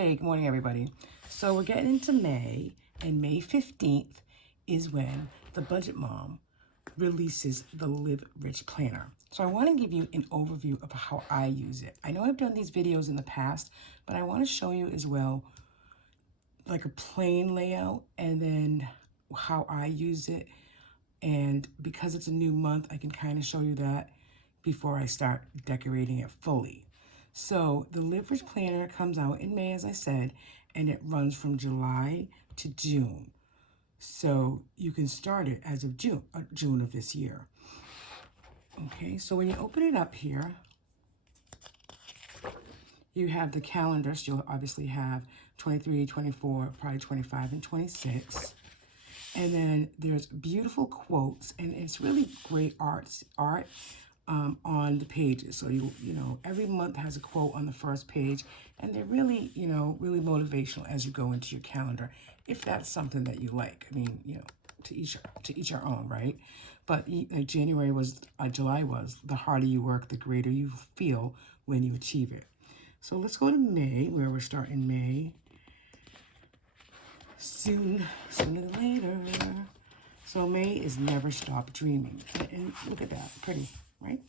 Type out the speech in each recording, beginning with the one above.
Hey, good morning, everybody. So we're getting into May, and May 15th is when the Budget Mom releases the Live Rich Planner. So I want to give you an overview of how I use it. I know I've done these videos in the past, but I want to show you as well like a plain layout and then how I use it. And because it's a new month, I can kind of show you that before I start decorating it fully. So the Live Rich Planner comes out in May, as I said, and it runs from July to June. So you can start it as of June of this year. Okay, so when you open it up here, you have the calendars. You'll obviously have 23, 24, probably 25, and 26. And then there's beautiful quotes, and it's really great art on the pages. So you know, every month has a quote on the first page, and they're really, really motivational as you go into your calendar, if that's something that you like. I mean, to each our own, right? But like July was, the harder you work, the greater you feel when you achieve it. So let's go to May, where we're starting May. Sooner than later. So May is Never Stop Dreaming. And look at that, pretty, right?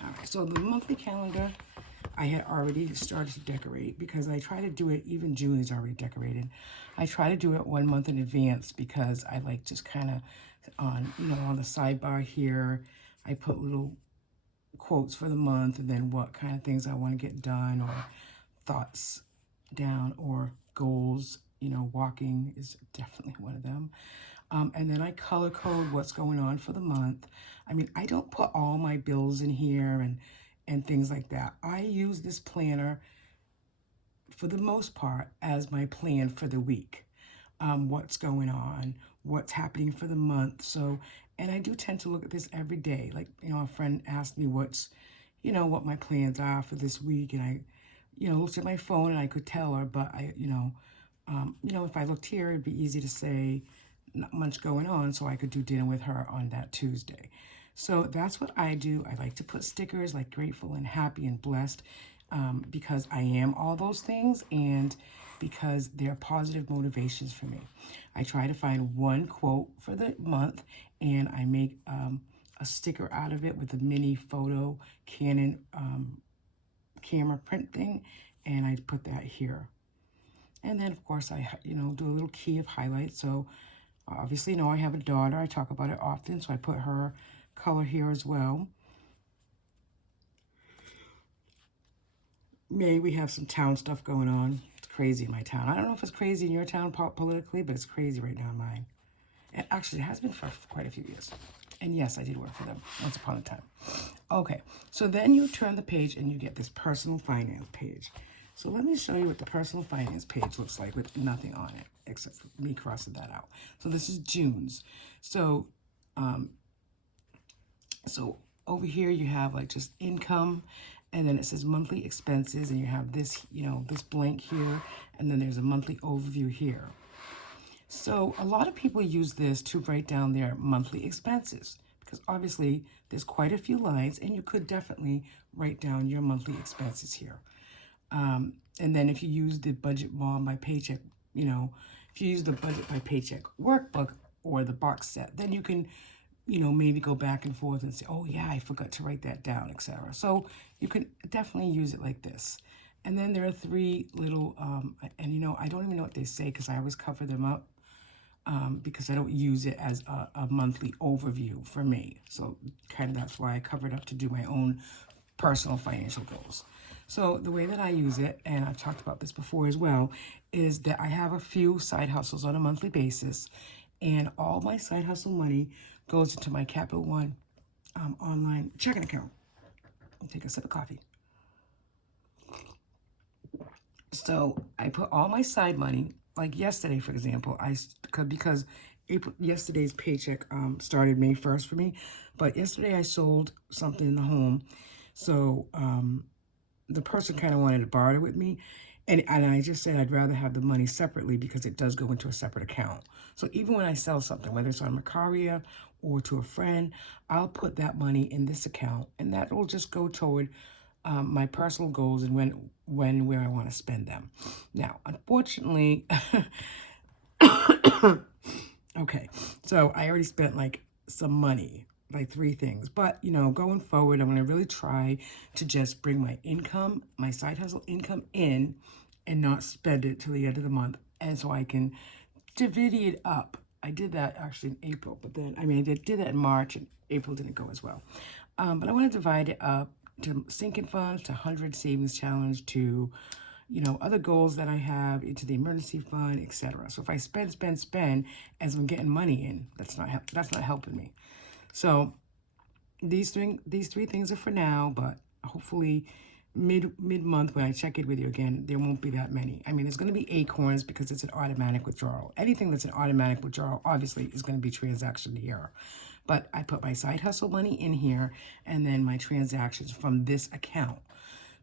All right, so the monthly calendar, I had already started to decorate because I try to do it, even June is already decorated. I try to do it 1 month in advance because I like just kind of on the sidebar here, I put little quotes for the month and then what kind of things I want to get done or thoughts down or goals. Walking is definitely one of them. And then I color code what's going on for the month. I mean, I don't put all my bills in here and things like that. I use this planner for the most part as my plan for the week. What's going on, what's happening for the month. So, and I do tend to look at this every day. Like, a friend asked me what my plans are for this week. And I, looked at my phone and I could tell her, but if I looked here, it'd be easy to say not much going on, so I could do dinner with her on that Tuesday. So that's what I do. I like to put stickers like grateful and happy and blessed because I am all those things and because they're positive motivations for me. I try to find one quote for the month and I make a sticker out of it with a mini photo Canon camera print thing, and I put that here. And then, of course, I, do a little key of highlights. So, obviously, I have a daughter. I talk about it often, so I put her color here as well. May, we have some town stuff going on. It's crazy in my town. I don't know if it's crazy in your town politically, but it's crazy right now in mine. And actually, it has been for quite a few years. And yes, I did work for them once upon a time. Okay, so then you turn the page and you get this personal finance page. So let me show you what the personal finance page looks like with nothing on it, except for me crossing that out. So this is June's. So, over here you have like just income, and then it says monthly expenses, and you have this, this blank here, and then there's a monthly overview here. So a lot of people use this to write down their monthly expenses because obviously there's quite a few lines, and you could definitely write down your monthly expenses here. And then if you use the Budget Mom by Paycheck, if you use the Budget by Paycheck workbook or the box set, then you can, maybe go back and forth and say, oh yeah, I forgot to write that down, etc. So you can definitely use it like this. And then there are three little, and I don't even know what they say because I always cover them up because I don't use it as a monthly overview for me. So kind of that's why I covered up to do my own personal financial goals. So the way that I use it, and I've talked about this before as well, is that I have a few side hustles on a monthly basis, and all my side hustle money goes into my Capital One online checking account. I'll take a sip of coffee. So I put all my side money, like yesterday, for example, because yesterday's paycheck started May 1st for me, but yesterday I sold something in the home. So the person kind of wanted to barter with me. And I just said I'd rather have the money separately because it does go into a separate account. So even when I sell something, whether it's on Mercaria or to a friend, I'll put that money in this account. And that will just go toward my personal goals and where I want to spend them. Now, unfortunately, okay, so I already spent like some money, like 3 things. But, going forward, I'm going to really try to just bring my income, my side hustle income in and not spend it till the end of the month. And so I can divvy it up. I did that actually in April, but then, I mean, I did that in March, and April didn't go as well. But I want to divide it up to sinking funds, to 100 savings challenge, to other goals that I have, into the emergency fund, etc. So if I spend as I'm getting money in, that's not helping me. So these three things are for now, but hopefully mid month when I check it with you again, there won't be that many. I mean, there's going to be Acorns because it's an automatic withdrawal. Anything that's an automatic withdrawal obviously is going to be transaction here. But I put my side hustle money in here and then my transactions from this account,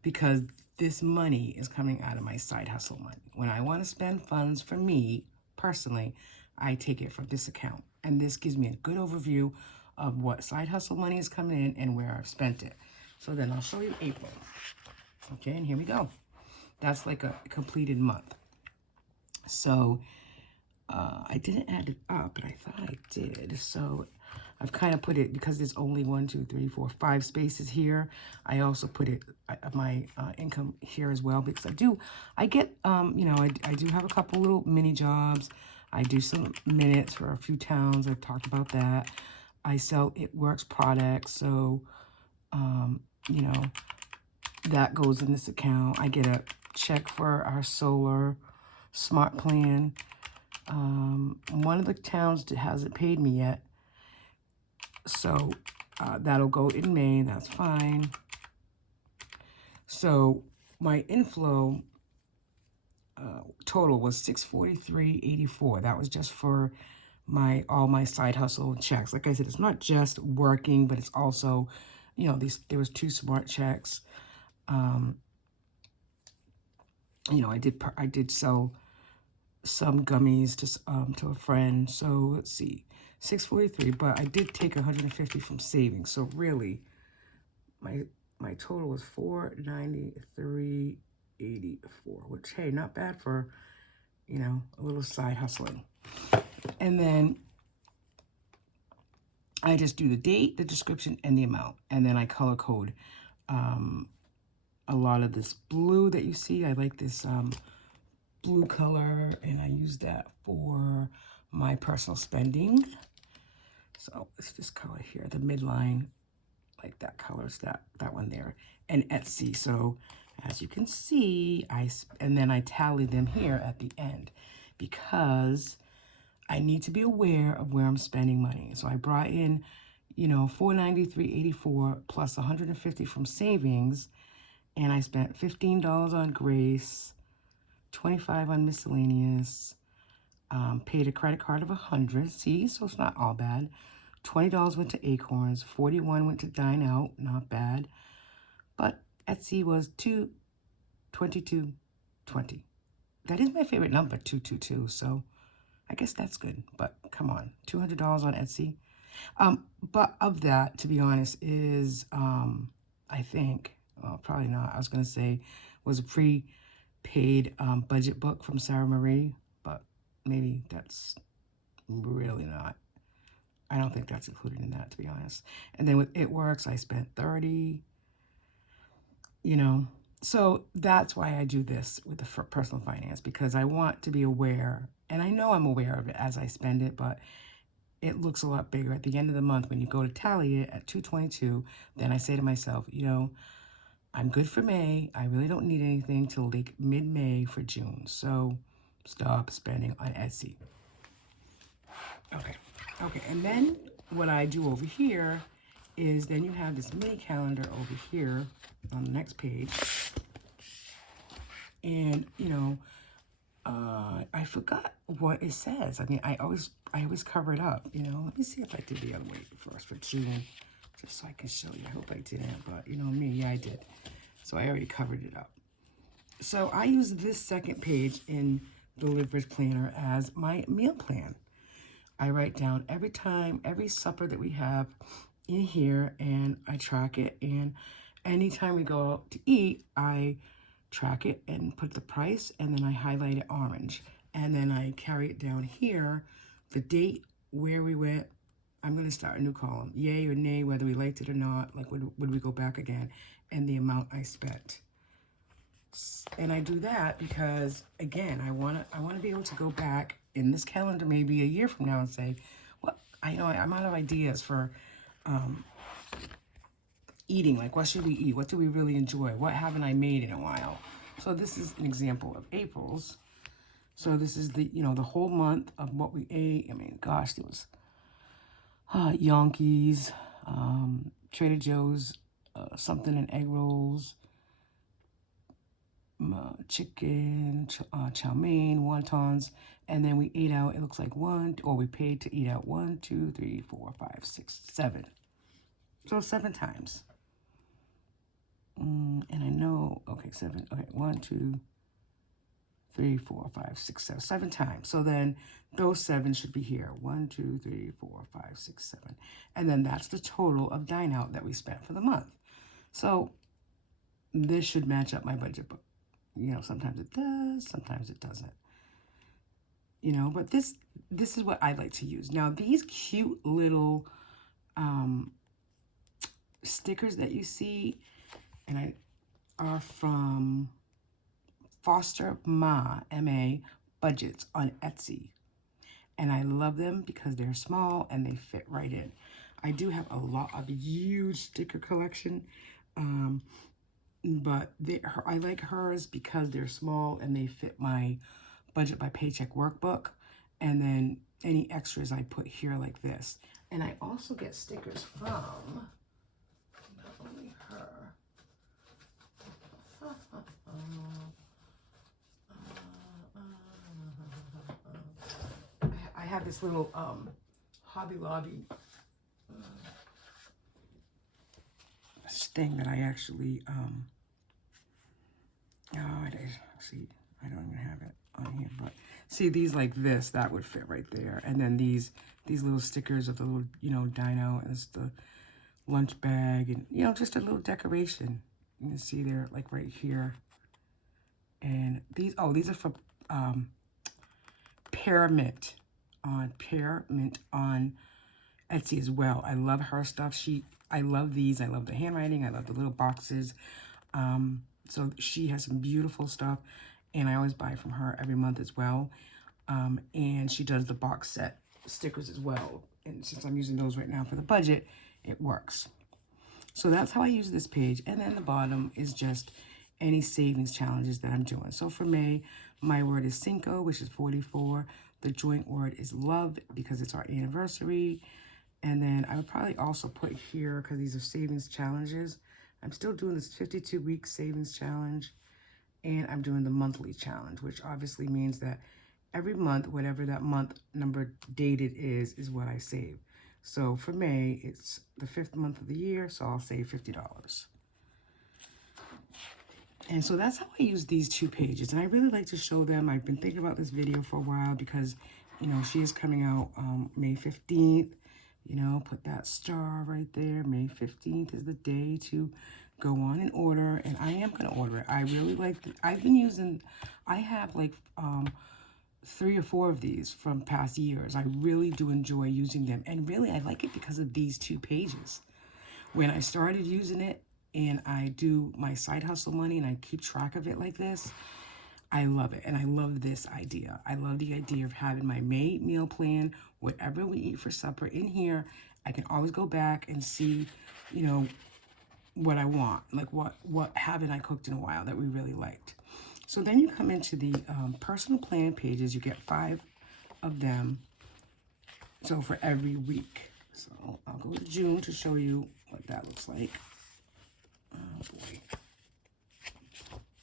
because this money is coming out of my side hustle money. When I want to spend funds for me personally, I take it from this account. And this gives me a good overview of what side hustle money is coming in and where I've spent it. So then I'll show you April. Okay, and here we go. That's like a completed month. So I didn't add it up, but I thought I did. So I've kind of put it, because there's only 1, 2, 3, 4, 5 spaces here. I also put it my income here as well, because I get I do have a couple little mini jobs. I do some minutes for a few towns. I've talked about that. I sell It Works products, so that goes in this account. I get a check for our solar smart plan. One of the towns hasn't paid me yet, so that'll go in May. That's fine. So my inflow total was $643.84. That was just for all my side hustle checks. Like I said, it's not just working, but it's also, there was 2 smart checks. I did sell some gummies to a friend. So let's see, 643, but I did take 150 from savings. So really, my total was 493.84, which, hey, not bad for a little side hustling. And then I just do the date, the description, and the amount, and then I color code a lot of this blue that you see. I like this blue color, and I use that for my personal spending. So it's this color here, the midline, like that color's that one there, and Etsy. So as you can see, and then I tally them here at the end, because I need to be aware of where I'm spending money. So I brought in, $493.84 plus 150 from savings, and I spent $15 on Grace, $25 on miscellaneous, paid a credit card of $100. See, so it's not all bad. $20 went to Acorns, $41 went to Dine Out, not bad. But Etsy was $222.20. That is my favorite number, 222. So I guess that's good. But come on, $200 on Etsy. But of that, to be honest, is I think, well, probably not. I was gonna say was a prepaid budget book from Sarah Marie, but maybe that's really not. I don't think that's included in that, to be honest. And then with It Works, I spent 30, So that's why I do this with the personal finance, because I want to be aware, and I know I'm aware of it as I spend it, but it looks a lot bigger at the end of the month when you go to tally it at 222. Then I say to myself, I'm good for May. I really don't need anything till like mid-May for June. So stop spending on Etsy. Okay, and then what I do over here is then you have this mini calendar over here on the next page. And, I forgot what it says. I mean, I always cover it up, Let me see if I did the other way first for June, just so I can show you. I hope I didn't, but me, yeah, I did. So I already covered it up. So I use this second page in the Live Planner as my meal plan. I write down every supper that we have in here, and I track it. And anytime we go out to eat, I track it and put the price, and then I highlight it orange. And then I carry it down here, the date, where we went. I'm going to start a new column. Yay or nay, whether we liked it or not, like would we go back again, and the amount I spent. And I do that because, again, I want to be able to go back in this calendar maybe a year from now and say, well, I know I'm out of ideas for eating. Like, what should we eat? What do we really enjoy? What haven't I made in a while? So this is an example of April's. So this is the, the whole month of what we ate. I mean, gosh, there was Yonkers, Trader Joe's, something and egg rolls, chicken, chow mein, wontons, and then we ate out, it looks like we paid to eat out 1, 2, 3, 4, 5, 6, 7. So 7 times. And I know, okay, 7, okay, 1, 2, 3, 4, 5, 6, 7, 7 times. So then those 7 should be here. 1, 2, 3, 4, 5, 6, 7. And then that's the total of dine out that we spent for the month. So this should match up my budget book. Sometimes it does, sometimes it doesn't. But this is what I like to use. Now, these cute little stickers that you see, and are from Foster Ma, M-A, Budgets on Etsy. And I love them because they're small and they fit right in. I do have a huge sticker collection, but I like hers because they're small and they fit my Budget by Paycheck workbook. And then any extras I put here like this. And I also get stickers from not only her. I have this little Hobby Lobby thing that I actually see, I don't even have it on here, but see, these like this, that would fit right there. And then these little stickers of the little, dino, and it's the lunch bag, and, just a little decoration. You can see they're like right here. And these are for Pear Mint on Etsy as well. I love her stuff. I love these. I love the handwriting. I love the little boxes. So she has some beautiful stuff, and I always buy from her every month as well. And she does the box set stickers as well. And since I'm using those right now for the budget, it works. So that's how I use this page. And then the bottom is just any savings challenges that I'm doing. So for May, my word is Cinco, which is 44. The joint word is love because it's our anniversary. And then I would probably also put here, because these are savings challenges, I'm still doing this 52-week savings challenge, and I'm doing the monthly challenge, which obviously means that every month, whatever that month number dated is what I save. So for May, it's the 5th month of the year, so I'll save $50. And so that's how I use these 2 pages. And I really like to show them. I've been thinking about this video for a while because, she is coming out May 15th. Put that star right there. May 15th is the day to go on and order. And I am going to order it. I really like I have like 3 or 4 of these from past years. I really do enjoy using them. And really, I like it because of these 2 pages. When I started using it, and I do my side hustle money and I keep track of it like this, I love it. And I love this idea. I love the idea of having my May meal plan, whatever we eat for supper in here. I can always go back and see, what I want. Like what haven't I cooked in a while that we really liked. So then you come into the personal plan pages. You get 5 of them. So for every week. So I'll go to June to show you what that looks like. Oh boy.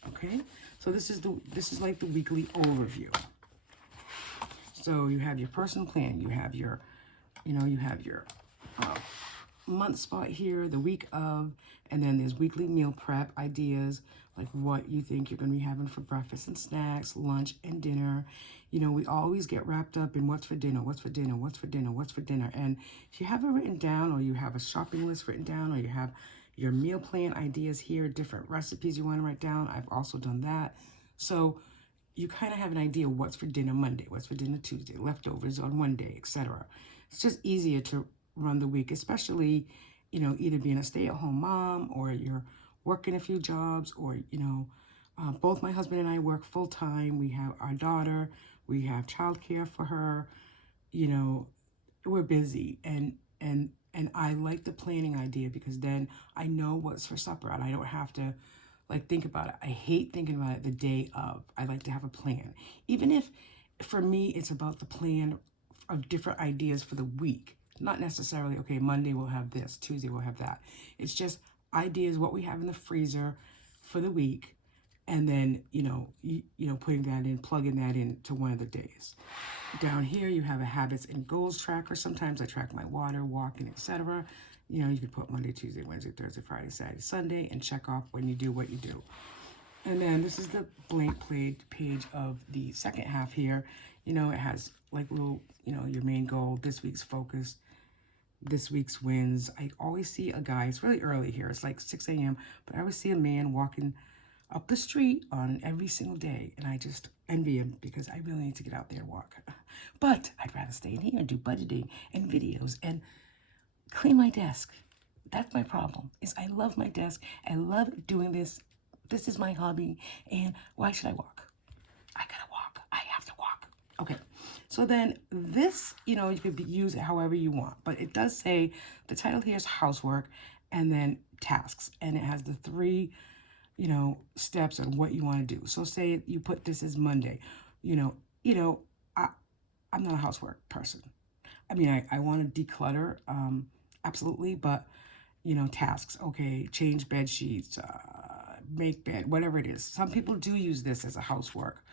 Okay, so this is like the weekly overview. So you have your personal plan, you have your month spot here, the week of, and then there's weekly meal prep ideas, like what you think you're going to be having for breakfast and snacks, lunch and dinner. We always get wrapped up in what's for dinner, what's for dinner, what's for dinner, what's for dinner. And if you have it written down, or you have a shopping list written down, or you have, your meal plan ideas here, different recipes you want to write down. I've also done that. So you kind of have an idea what's for dinner Monday, what's for dinner Tuesday, leftovers on one day, etc. It's just easier to run the week, especially, either being a stay-at-home mom or you're working a few jobs or, both my husband and I work full-time. We have our daughter. We have childcare for her. We're busy. And I like the planning idea because then I know what's for supper and I don't have to think about it. I hate thinking about it the day of. I like to have a plan. Even if for me it's about the plan of different ideas for the week. Not necessarily, okay, Monday we'll have this, Tuesday we'll have that. It's just ideas, what we have in the freezer for the week, and then, putting that in, plugging that into one of the days. Down here, you have a habits and goals tracker. Sometimes I track my water, walking, etc. You can put Monday, Tuesday, Wednesday, Thursday, Friday, Saturday, Sunday, and check off when you do what you do. And then this is the blank page of the second half here. It has little, your main goal, this week's focus, this week's wins. I always see a guy, it's really early here, it's like 6 a.m., but I always see a man walking up the street on every single day, and I just envy him because I really need to get out there and walk. But I'd rather stay in here and do budgeting and videos and clean my desk. That's my problem, is I love my desk. I love doing this. This is my hobby, and why should I walk? I gotta walk. I have to walk. Okay, so then this, you could use it however you want, but it does say, the title here is housework, and then tasks, and it has the 3 steps on what you want to do. So say you put this as Monday, I'm not a housework person. I mean, I want to declutter, absolutely, but, tasks, okay, change bed sheets, make bed, whatever it is. Some people do use this as a housework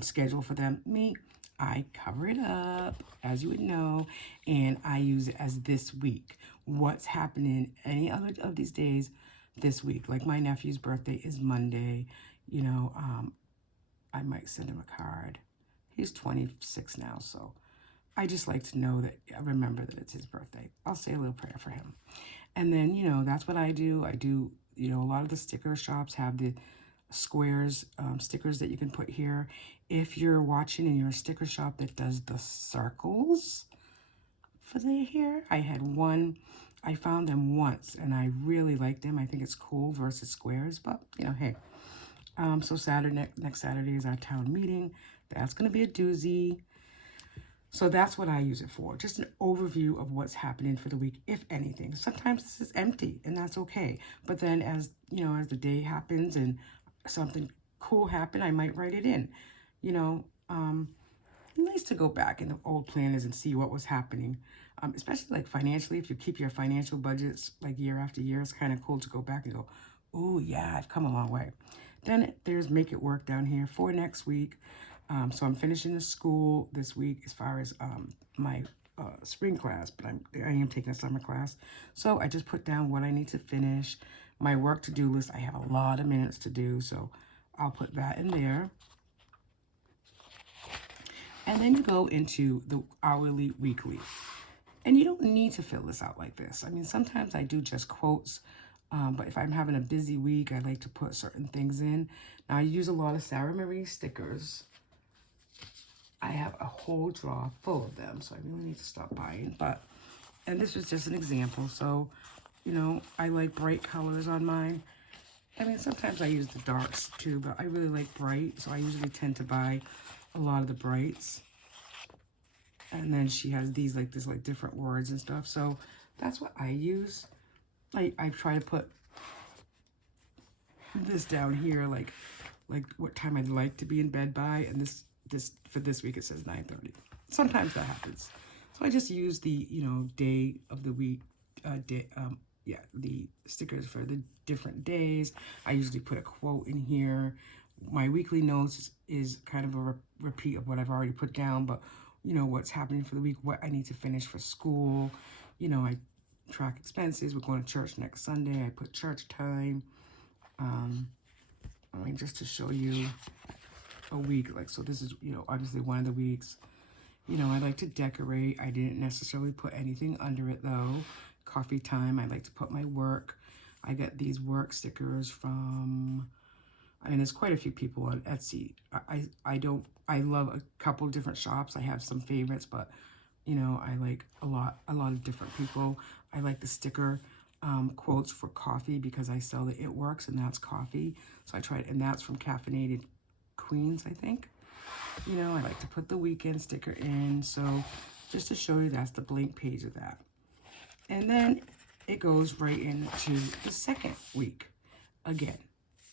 schedule for them. Me, I cover it up, as you would know, and I use it as this week. What's happening any other of these days this week? Like my nephew's birthday is Monday. I might send him a card. He's 26 now, so I just like to know that, I remember that it's his birthday. I'll say a little prayer for him. And then, that's what I do. I do, a lot of the sticker shops have the squares, stickers that you can put here. If you're watching and you're a sticker shop that does the circles for the hair, I had one. I found them once and I really liked them. I think it's cool versus squares, but hey. So Saturday, next Saturday is our town meeting. That's going to be a doozy. So that's what I use it for. Just an overview of what's happening for the week, if anything. Sometimes this is empty and that's okay. But then as the day happens and something cool happened, I might write it in. Nice to go back in the old planners and see what was happening. Especially financially, if you keep your financial budgets year after year, it's kind of cool to go back and go, oh yeah, I've come a long way. Then there's make it work down here for next week. So I'm finishing the school this week as far as my spring class, but I am taking a summer class. So I just put down what I need to finish. My work to-do list, I have a lot of minutes to do, so I'll put that in there. And then you go into the hourly, weekly. And you don't need to fill this out like this. I mean, sometimes I do just quotes, but if I'm having a busy week, I like to put certain things in. Now, I use a lot of Sarah Marie stickers. I have a whole drawer full of them, so I really need to stop buying. And this was just an example. So, I like bright colors on mine. I mean, sometimes I use the darks too, but I really like bright, so I usually tend to buy a lot of the brights. And then she has these different words and stuff. So that's what I use. I try to put this down here, like what time I'd like to be in bed by, and this for this week it says 9:30. Sometimes that happens. So I just use the day of the week, the stickers for the different days. I usually put a quote in here. My weekly notes is kind of a repeat of what I've already put down, but what's happening for the week, what I need to finish for school. I track expenses. We're going to church next Sunday. I put church time. Just to show you a week, so this is, obviously one of the weeks. I like to decorate. I didn't necessarily put anything under it though. Coffee time, I like to put my work. I get these work stickers from, I mean, there's quite a few people on Etsy. I love a couple different shops. I have some favorites, but you know, I like a lot of different people. I like the sticker quotes for coffee because I sell the It Works, and that's coffee. So I tried, and that's from Caffeinated Queens, I think. You know, I like to put the weekend sticker in. So just to show you, that's the blank page of that. And then it goes right into the second week. Again,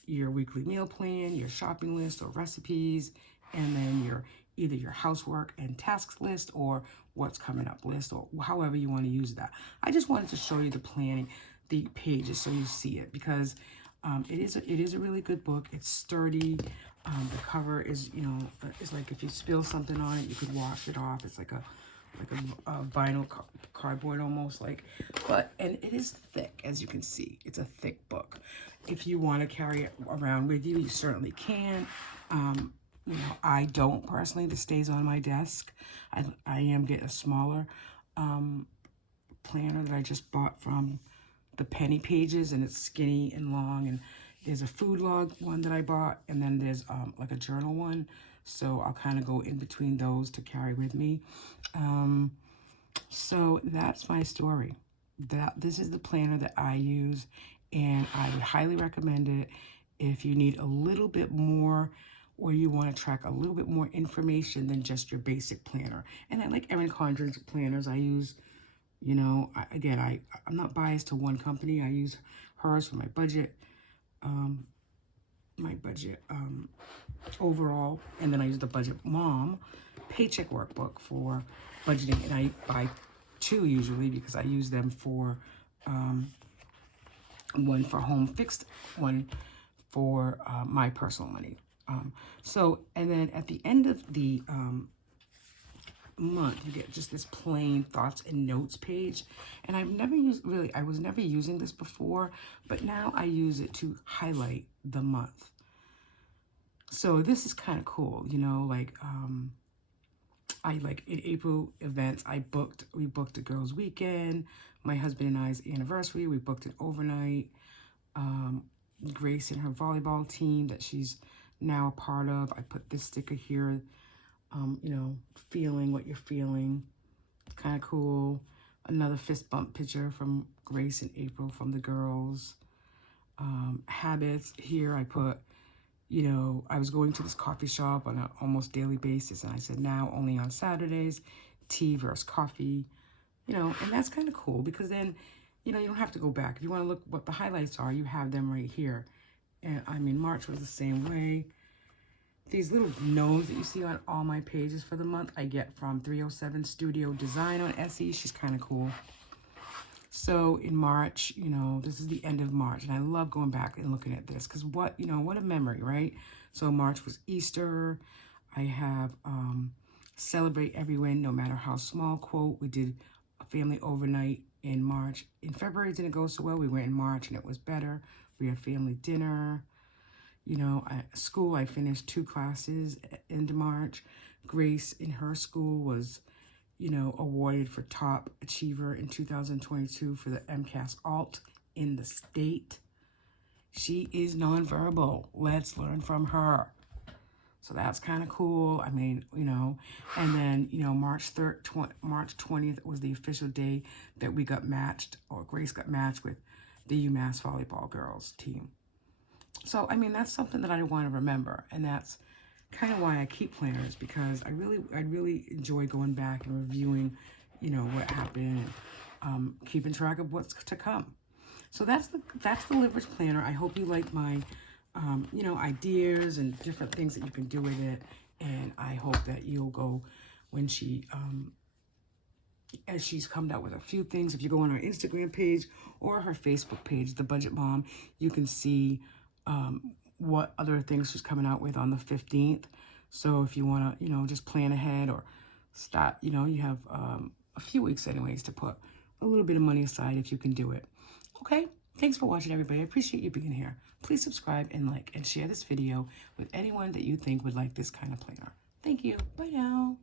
your weekly meal plan, your shopping list or recipes, and then your either your housework and tasks list or what's coming up list, or however you want to use that. I just wanted to show you the planning, the pages, so you see it, because it is a really good book. It's sturdy. The cover is, you know, it's like if you spill something on it, you could wash it off. It's like a vinyl cardboard almost, like, and it is thick, as you can see. It's a thick book. If you want to carry it around with you, you certainly can. You know, I don't personally. This stays on my desk. I am getting a smaller planner that I just bought from the Penny Pages, and it's skinny and long, and there's a food log one that I bought, and then there's like a journal one. So I'll kind of go in between those to carry with me. So that's my story. This is the planner that I use, and I would highly recommend it if you need a little bit more, or you want to track a little bit more information than just your basic planner. And I like Erin Condren's planners. I use, you know, I'm not biased to one company. I use hers for my budget, overall, and then I use the Budget Mom Paycheck Workbook for budgeting, and I buy two usually because I use them for one for home fixed, one for my personal money. So, and then at the end of the month, you get just this plain thoughts and notes page. And I was never using this before, but now I use it to highlight the month. So this is kind of cool, you know, like, I like in April events, we booked a girls' weekend, my husband and I's anniversary, we booked an overnight, Grace and her volleyball team that she's now a part of. I put this sticker here, you know, feeling what you're feeling. It's kind of cool. Another fist bump picture from Grace and April from the girls. Habits, here I put, you know, I was going to this coffee shop on an almost daily basis, and I said now only on Saturdays, tea versus coffee, you know, and that's kind of cool because then, you know, you don't have to go back. If you want to look what the highlights are, you have them right here. And I mean, March was the same way. These little notes that you see on all my pages for the month, I get from 307 Studio Design on Etsy. She's kind of cool. So in March, you know, this is the end of March, and I love going back and looking at this because what a memory, right? So March was Easter. I have celebrate every win, no matter how small quote. We did a family overnight in March. In February, it didn't go so well. We went in March, and it was better. We had family dinner. You know, at school, I finished 2 classes into March. Grace in her school was, you know, awarded for top achiever in 2022 for the MCAS Alt in the state. She is nonverbal. Let's learn from her. So that's kind of cool. I mean, you know, and then, you know, March 20th was the official day that we got matched, or Grace got matched with the UMass volleyball girls team. So, I mean, that's something that I want to remember, and that's kind of why I keep planners, because I really enjoy going back and reviewing, you know, what happened, and keeping track of what's to come. So that's the Liverage Planner. I hope you like my, you know, ideas and different things that you can do with it, and I hope that you'll go when she, as she's come out with a few things. If you go on her Instagram page or her Facebook page, The Budget Mom, you can see what other things she's coming out with on the 15th. So if you want to, you know, just plan ahead or start, you know, you have a few weeks anyways to put a little bit of money aside if you can do it. Okay, thanks for watching, everybody. I appreciate you being here. Please subscribe and like and share this video with anyone that you think would like this kind of planner. Thank you. Bye now.